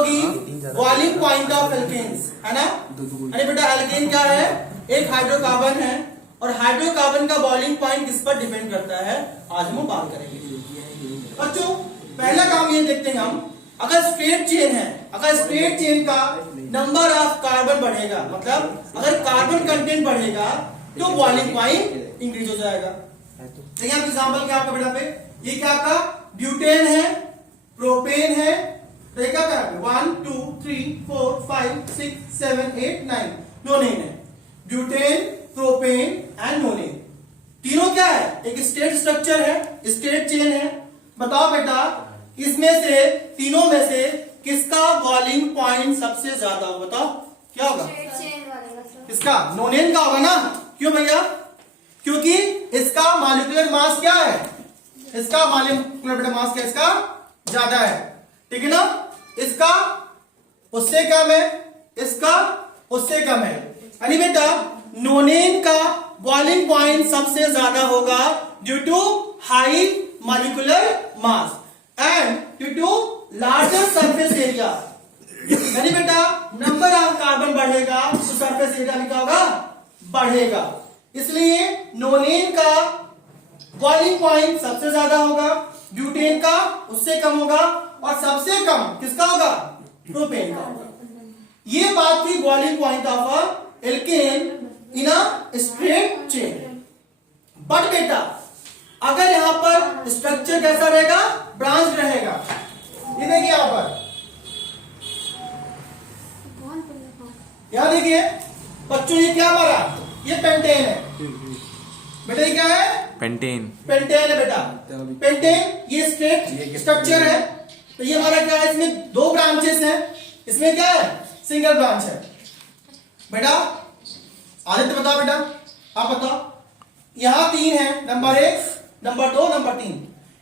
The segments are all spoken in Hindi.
होगी बॉइलिंग पॉइंट ऑफ एल्केन्स, है ना। अरे बेटा एल्केन क्या है, एक हाइड्रोकार्बन है और हाइड्रोकार्बन का बॉइलिंग पॉइंट किस पर डिपेंड करता है, आज हम बात करेंगे। बच्चों पहला काम ये देखते हैं हम, अगर स्ट्रेट चेन है, अगर स्ट्रेट चेन का नंबर ऑफ कार्बन बढ़ेगा, मतलब अगर कार्बन कंटेंट बढ़ेगा तो बॉइलिंग पॉइंट इंक्रीज हो जाएगा। देखिए आप एग्जांपल क्या आपका बेटा पे, ये क्या आपका ब्यूटेन है, प्रोपेन है, तो ये क्या क्या है 1 2 3 4 5 6 7 8 9 नोनेन है। ब्यूटेन, प्रोपेन एंड नोनेन तीनों क्या है, एक स्टेट स्ट्रक्चर है, स्टेट चेन है। बताओ बेटा इसमें से तीनों में से किसका बॉइलिंग पॉइंट सबसे ज्यादा होगा, बताओ क्या होगा, इसका नोनेन का होगा ना। क्यों भैया, क्योंकि इसका मॉलिक्यूलर मास क्या है, इसका मॉलिक्यूलर मास क्या, इसका ज्यादा है, ठीक है ना। इसका उससे कम है, इसका उससे कम है, यानी बेटा नोनेन का बॉइलिंग पॉइंट सबसे ज्यादा होगा due to high molecular mass and due to larger surface area. यानी बेटा नंबर ऑफ कार्बन बढ़ेगा तो सरफेस एरिया भी क्या होगा, बढ़ेगा। इसलिए नोनेन का बॉइलिंग पॉइंट सबसे ज्यादा होगा, ब्यूटेन का उससे कम होगा और सबसे कम किसका होगा, प्रोपेन का होगा। ये बात थी boiling point of alkene in a straight chain. But बेटा अगर यहां पर स्ट्रक्चर कैसा रहेगा, ब्रांच रहेगा, ये देखिए यहां पर, यहां देखिए बच्चों ये क्या हमारा, ये पेंटेन है बेटा, ये क्या है, पेंटेन, पेंटेन है बेटा। पेंटेन ये स्ट्रेट स्ट्रक्चर है, तो ये हमारा क्या है, इसमें दो ब्रांचेस हैं, इसमें क्या है, सिंगल ब्रांच है बेटा। आदित्य बताओ बेटा, आप बताओ, यहां 3 है, नंबर 1, नंबर 2, नंबर 3।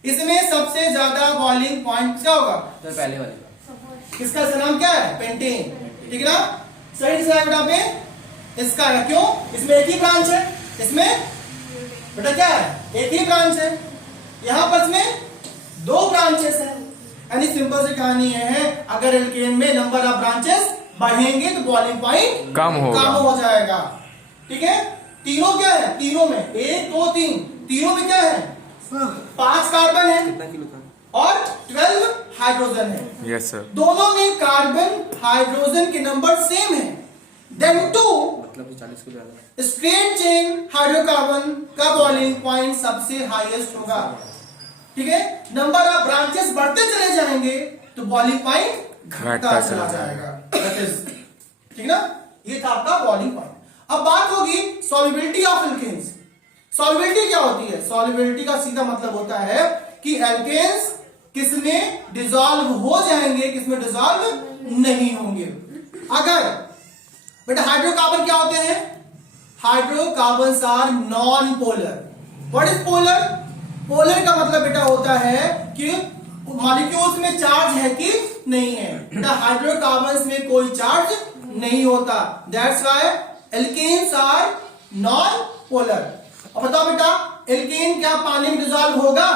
इसमें सबसे ज्यादा बॉइलिंग पॉइंट क्या होगा, तो पहले वाले का, इसका नाम क्या है, पेंटेन, ठीक है ना। सही से बेटा पे इसका है, क्यों, इसमें एक ही ब्रांच है, इसमें बेटा क्या है, एक ही ब्रांच है, यहां पर इसमें 2 ब्रांचेस हैं। यानी सिंपल सी कहानी है, अगर एल्केन में नंबर ऑफ ब्रांचेस बढ़ेंगे तो बॉइलिंग पॉइंट कम हो जाएगा, ठीक है। तीनों क्या है, तीनों में 1 2 3, तीनों में क्या है, 5 कार्बन है और 12 हाइड्रोजन है। Yes sir. दोनों में कार्बन हाइड्रोजन के नंबर सेम है, देन टू मतलब 40 को ज्यादा, स्ट्रेट चेन हाइड्रोकार्बन का बॉइलिंग पॉइंट सबसे हाईएस्ट होगा, ठीक है। नंबर ऑफ ब्रांचेस बढ़ते चले जाएंगे तो बॉइलिंग पॉइंट घटता चला जाएगा, ठीक ना। ये था आपका बॉइलिंग पॉइंट। अब बात होगी सॉल्युबिलिटी ऑफ एल्केन्स। सॉल्युबिलिटी क्या होती है, सॉल्युबिलिटी का सीधा मतलब होता है कि एल्केन्स किसमें डिसॉल्व हो जाएंगे, किसमें डिसॉल्व नहीं होंगे। अगर बेटा हाइड्रोकार्बन क्या होते हैं, hydrocarbons are non polar. What is polar, polar का मतलब बेटा होता है कि मॉलिक्यूल्स में चार्ज है कि नहीं है। बेटा हाइड्रोकार्बन्स में कोई चार्ज नहीं होता, that's why alkanes are non polar. अब बताओ बेटा एल्केन क्या पानी में डिसॉल्व होगा,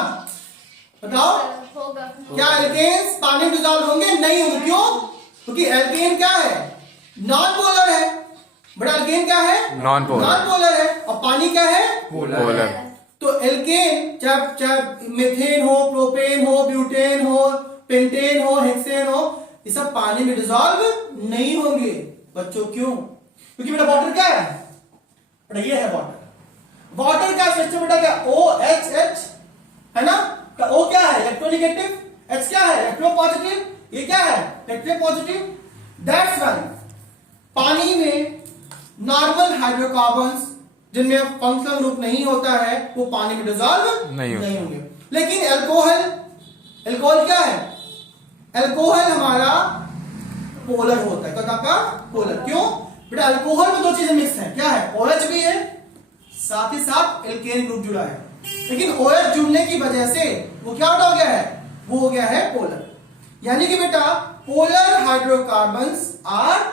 बताओ होगा। क्या एल्केन्स पानी में डिसॉल्व होंगे, नहीं होंगे, क्यों, क्योंकि एल्केन क्या है, नॉन पोलर है। बेटा एल्केन क्या है, नॉन पोलर है, और पानी क्या है, पोलर। तो एल्केन चाहे मीथेन हो, प्रोपेन हो, ब्यूटेन हो, पेंटेन हो, हेक्सेन हो, ये सब पानी में डिसॉल्व नहीं होंगे बच्चों। क्यों, क्योंकि बेटा वाटर क्या है, बेटा ये है वाटर। वाटर का स्ट्रक्चर बेटा क्या, OHH है ना, का O क्या है, इलेक्ट्रोनेगेटिव, H क्या है, इलेक्ट्रोपॉजिटिव, ये क्या है, इलेक्ट्रोपॉजिटिव। दैट्स व्हाई पानी में नॉर्मल हाइड्रोकार्बन्स जिनमें फंक्शनल ग्रुप नहीं होता है वो पानी में डिसॉल्व नहीं होंगे। लेकिन अल्कोहल, अल्कोहल क्या है, अल्कोहल हमारा पोलर होता है, तो आपका पोलर। क्यों बेटा, अल्कोहल में 2 चीजें मिक्स हैं, क्या है, OH भी है, साथ ही साथ एल्केन ग्रुप जुड़ा है, लेकिन OH जुड़ने की वजह से वो क्या हो गया है, वो हो गया है पोलर। यानी कि बेटा polar hydrocarbons are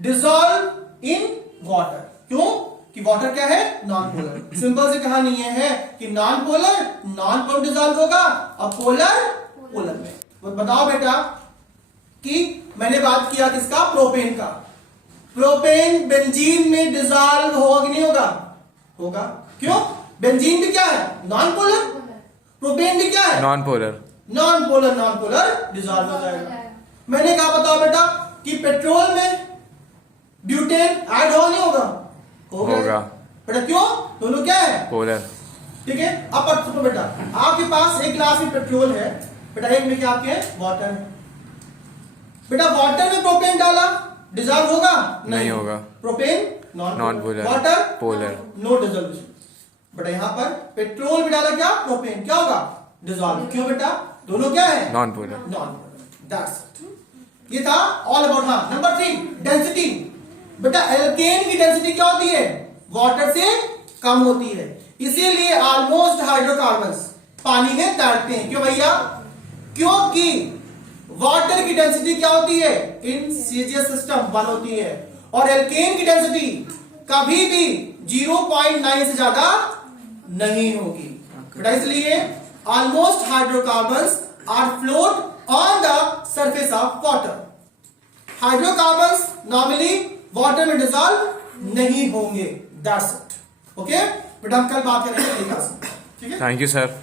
dissolve in water. क्यों, कि वाटर क्या है, नॉन पोलर। सिंपल सी कहानी ये है कि नॉन पोलर डिसॉल्व होगा और पोलर में। बताओ बेटा कि मैंने बात किया किसका, प्रोपेन का। प्रोपेन बेंजीन में डिसॉल्व होगा कि नहीं होगा, होगा। क्यों, बेंजीन भी क्या है, नॉन पोलर, प्रोपेन भी क्या है, non polar, non polar, non polar dissolve हो जाएगा। मैंने कहा बताओ बेटा कि पेट्रोल में ब्यूटेन ऐड होगा नहीं होगा, होगा बेटा। क्यों, दोनों क्या है, पोलर। ठीक है। अब सुनो बेटा, आपके पास एक गिलास में पेट्रोल है बेटा, एक में क्या आपके वाटर है बेटा। वाटर में प्रोपेन डाला, डिसॉल्व होगा नहीं होगा। Propane non polar, water polar, no dissolution. बेटा यहाँ पर पेट्रोल में डाला क्या, प्रोपेन, क्या होगा, डिसॉल्व। क्यों बेटा, दोनों क्या है, non polar, non polar. That's it. ये था ऑल अबाउट। हाँ, नंबर 3 डेंसिटी। बेटा एल्केन की डेंसिटी क्या होती है, वाटर से कम होती है, इसीलिए ऑलमोस्ट हाइड्रोकार्बन्स पानी में तैरते हैं। क्यों भैया, क्योंकि वाटर की डेंसिटी क्या होती है, इन सीजीएस सिस्टम 1 होती है, और एल्केन की डेंसिटी कभी भी 0.9 से ज्यादा नहीं होगी बेटा। इसलिए almost hydrocarbons are float on the surface of water. Hydrocarbons normally water में डिसॉल्व नहीं होंगे। That's it. ओके बेटा, हम कल बात करेंगे, ठीक है। Thank you sir.